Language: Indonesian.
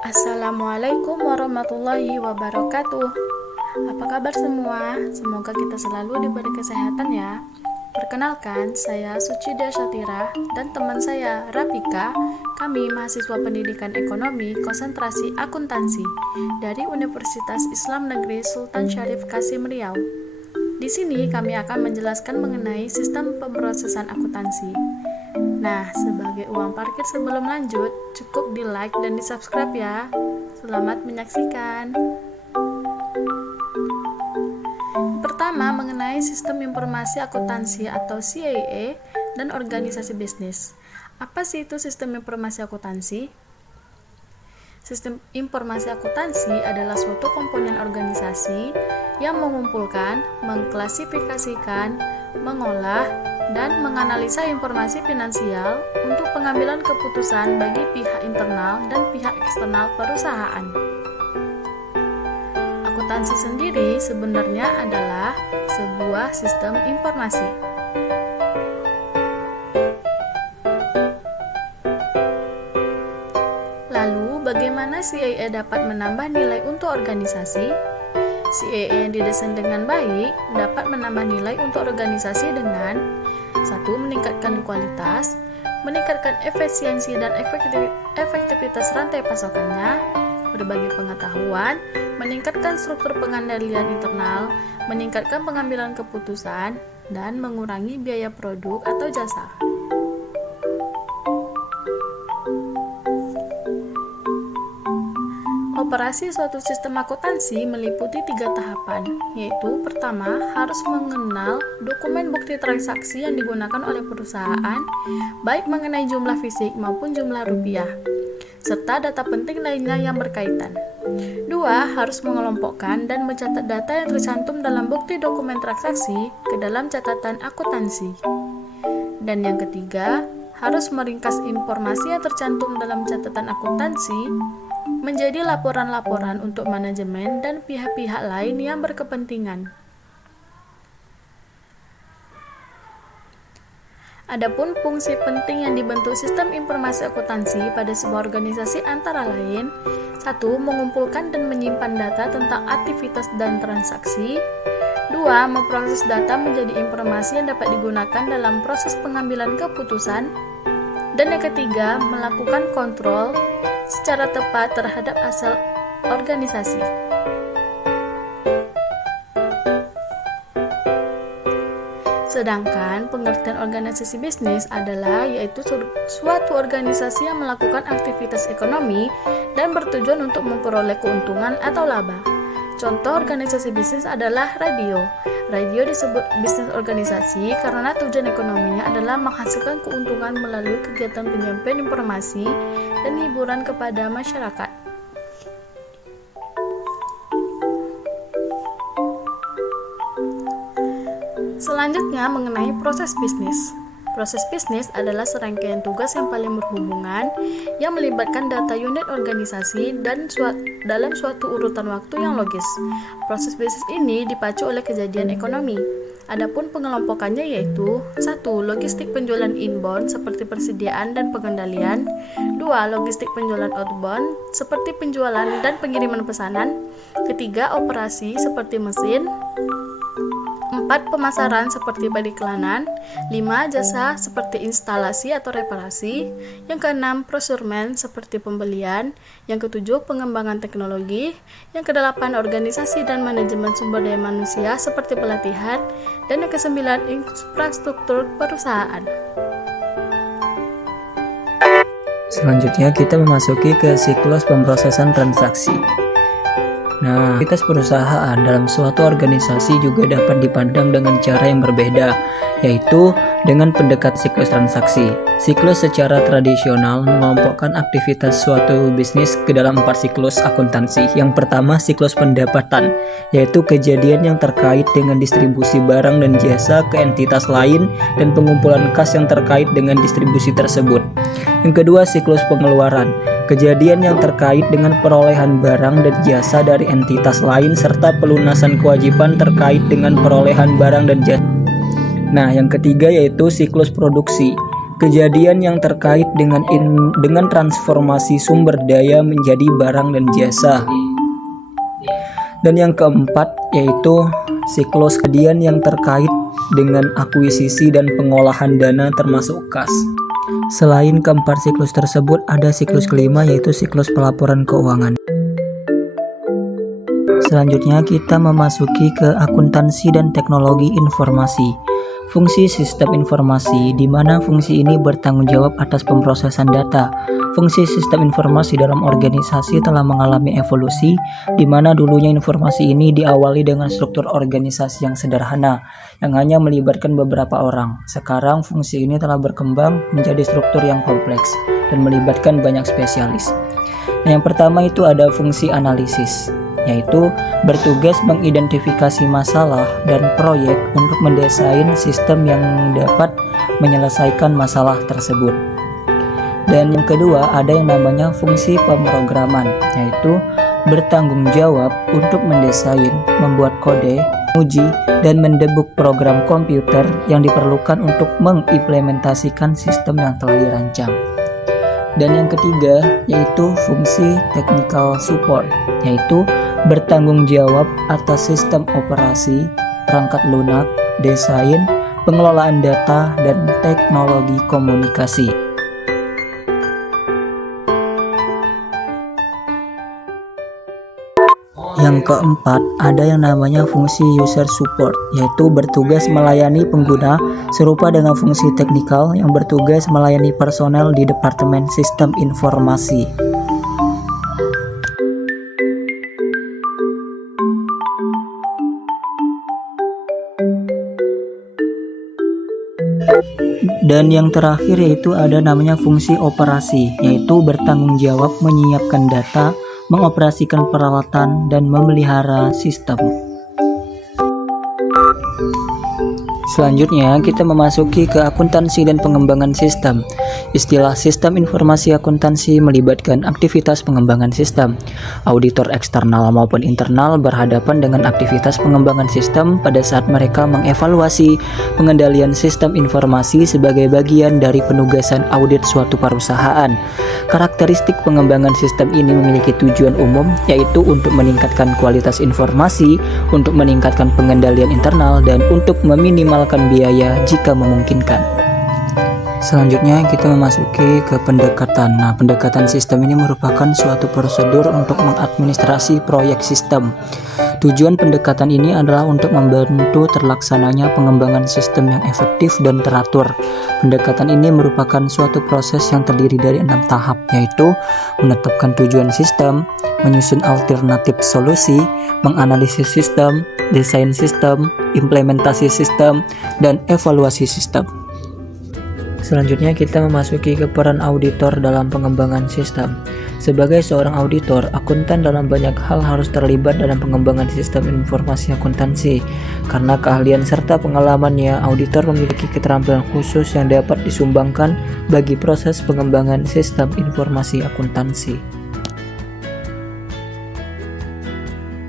Assalamualaikum warahmatullahi wabarakatuh. Apa kabar semua? Semoga kita selalu diberi kesehatan ya. Perkenalkan, saya Sucida Syatira dan teman saya Rafika. Kami mahasiswa pendidikan ekonomi konsentrasi akuntansi dari Universitas Islam Negeri Sultan Syarif Kasim Riau. Di sini kami akan menjelaskan mengenai sistem pemrosesan akuntansi. Nah, sebagai uang parkir sebelum lanjut, cukup di like dan di subscribe ya. Selamat menyaksikan. Pertama, mengenai sistem informasi akuntansi atau CIA dan organisasi bisnis. Apa sih itu sistem informasi akuntansi? Sistem informasi akuntansi adalah suatu komponen organisasi yang mengumpulkan, mengklasifikasikan, mengolah, dan menganalisa informasi finansial untuk pengambilan keputusan bagi pihak internal dan pihak eksternal perusahaan. Akuntansi sendiri sebenarnya adalah sebuah sistem informasi. Lalu, bagaimana CIA dapat menambah nilai untuk organisasi? CIA yang didesain dengan baik dapat menambah nilai untuk organisasi dengan 1. Meningkatkan kualitas, meningkatkan efisiensi dan efektivitas rantai pasokannya, berbagi pengetahuan, meningkatkan struktur pengendalian internal, meningkatkan pengambilan keputusan, dan mengurangi biaya produk atau jasa. Operasi suatu sistem akuntansi meliputi 3 tahapan, yaitu pertama, harus mengenal dokumen bukti transaksi yang digunakan oleh perusahaan, baik mengenai jumlah fisik maupun jumlah rupiah, serta data penting lainnya yang berkaitan. 2. Harus mengelompokkan dan mencatat data yang tercantum dalam bukti dokumen transaksi ke dalam catatan akuntansi. Dan yang ketiga, harus meringkas informasi yang tercantum dalam catatan akuntansi menjadi laporan-laporan untuk manajemen dan pihak-pihak lain yang berkepentingan. Adapun fungsi penting yang dibentuk sistem informasi akuntansi pada sebuah organisasi antara lain: 1. Mengumpulkan dan menyimpan data tentang aktivitas dan transaksi. 2. Memproses data menjadi informasi yang dapat digunakan dalam proses pengambilan keputusan. Dan yang ketiga, melakukan kontrol secara tepat terhadap asal organisasi. Sedangkan pengertian organisasi bisnis adalah yaitu suatu organisasi yang melakukan aktivitas ekonomi dan bertujuan untuk memperoleh keuntungan atau laba. Contoh organisasi bisnis adalah radio. Radio disebut bisnis organisasi karena tujuan ekonominya adalah menghasilkan keuntungan melalui kegiatan penyampaian informasi dan hiburan kepada masyarakat. Selanjutnya mengenai proses bisnis. Proses bisnis adalah serangkaian tugas yang paling berhubungan yang melibatkan data unit organisasi dan dalam suatu urutan waktu yang logis. Proses bisnis ini dipacu oleh kejadian ekonomi. Adapun pengelompokannya yaitu 1. Logistik penjualan inbound seperti persediaan dan pengendalian. 2. Logistik penjualan outbound seperti penjualan dan pengiriman pesanan. 3. Operasi seperti mesin. 4. Pemasaran seperti periklanan. 5. Jasa seperti instalasi atau reparasi. Yang ke-6. Procurement seperti pembelian. Yang ke-7. Pengembangan teknologi. Yang ke-8. Organisasi dan manajemen sumber daya manusia seperti pelatihan. Dan yang ke-9. Infrastruktur perusahaan. Selanjutnya kita memasuki ke siklus pemrosesan transaksi. Nah, aktivitas perusahaan dalam suatu organisasi juga dapat dipandang dengan cara yang berbeda, yaitu dengan pendekat siklus transaksi. Siklus secara tradisional mengelompokkan aktivitas suatu bisnis ke dalam 4 siklus akuntansi. Yang pertama, siklus pendapatan, yaitu kejadian yang terkait dengan distribusi barang dan jasa ke entitas lain dan pengumpulan kas yang terkait dengan distribusi tersebut. Yang kedua, siklus pengeluaran, kejadian yang terkait dengan perolehan barang dan jasa dari entitas lain serta pelunasan kewajiban terkait dengan perolehan barang dan jasa. Nah, yang ketiga yaitu siklus produksi, kejadian yang terkait dengan transformasi sumber daya menjadi barang dan jasa. Dan yang keempat yaitu siklus kejadian yang terkait dengan akuisisi dan pengolahan dana termasuk kas. Selain keempat siklus tersebut, ada siklus kelima yaitu siklus pelaporan keuangan. Selanjutnya kita memasuki ke akuntansi dan teknologi informasi. Fungsi sistem informasi, di mana fungsi ini bertanggung jawab atas pemrosesan data. Fungsi sistem informasi dalam organisasi telah mengalami evolusi, di mana dulunya informasi ini diawali dengan struktur organisasi yang sederhana, yang hanya melibatkan beberapa orang. Sekarang fungsi ini telah berkembang menjadi struktur yang kompleks, dan melibatkan banyak spesialis. Nah, yang pertama itu ada fungsi analisis, yaitu bertugas mengidentifikasi masalah dan proyek untuk mendesain sistem yang dapat menyelesaikan masalah tersebut. Dan yang kedua ada yang namanya fungsi pemrograman, yaitu bertanggung jawab untuk mendesain, membuat kode, menguji, dan mendebug program komputer yang diperlukan untuk mengimplementasikan sistem yang telah dirancang. Dan yang ketiga yaitu fungsi technical support, yaitu bertanggung jawab atas sistem operasi, perangkat lunak, desain, pengelolaan data, dan teknologi komunikasi. Yang keempat, ada yang namanya fungsi user support, yaitu bertugas melayani pengguna, serupa dengan fungsi teknikal yang bertugas melayani personel di Departemen Sistem Informasi. Dan yang terakhir yaitu ada namanya fungsi operasi, yaitu bertanggung jawab menyiapkan data, mengoperasikan peralatan, dan memelihara sistem. Selanjutnya kita memasuki ke akuntansi dan pengembangan sistem. Istilah sistem informasi akuntansi melibatkan aktivitas pengembangan sistem. Auditor eksternal maupun internal berhadapan dengan aktivitas pengembangan sistem pada saat mereka mengevaluasi pengendalian sistem informasi sebagai bagian dari penugasan audit suatu perusahaan. Karakteristik pengembangan sistem ini memiliki tujuan umum, yaitu untuk meningkatkan kualitas informasi, untuk meningkatkan pengendalian internal, dan untuk meminimalkan biaya jika memungkinkan. Selanjutnya kita memasuki ke pendekatan. Nah, pendekatan sistem ini merupakan suatu prosedur untuk mengadministrasi proyek sistem. Tujuan pendekatan ini adalah untuk membantu terlaksananya pengembangan sistem yang efektif dan teratur. Pendekatan ini merupakan suatu proses yang terdiri dari 6 tahap, yaitu menetapkan tujuan sistem, menyusun alternatif solusi, menganalisis sistem, desain sistem, implementasi sistem, dan evaluasi sistem. Selanjutnya kita memasuki ke peran auditor dalam pengembangan sistem. Sebagai seorang auditor, akuntan dalam banyak hal harus terlibat dalam pengembangan sistem informasi akuntansi. Karena keahlian serta pengalamannya, auditor memiliki keterampilan khusus yang dapat disumbangkan bagi proses pengembangan sistem informasi akuntansi.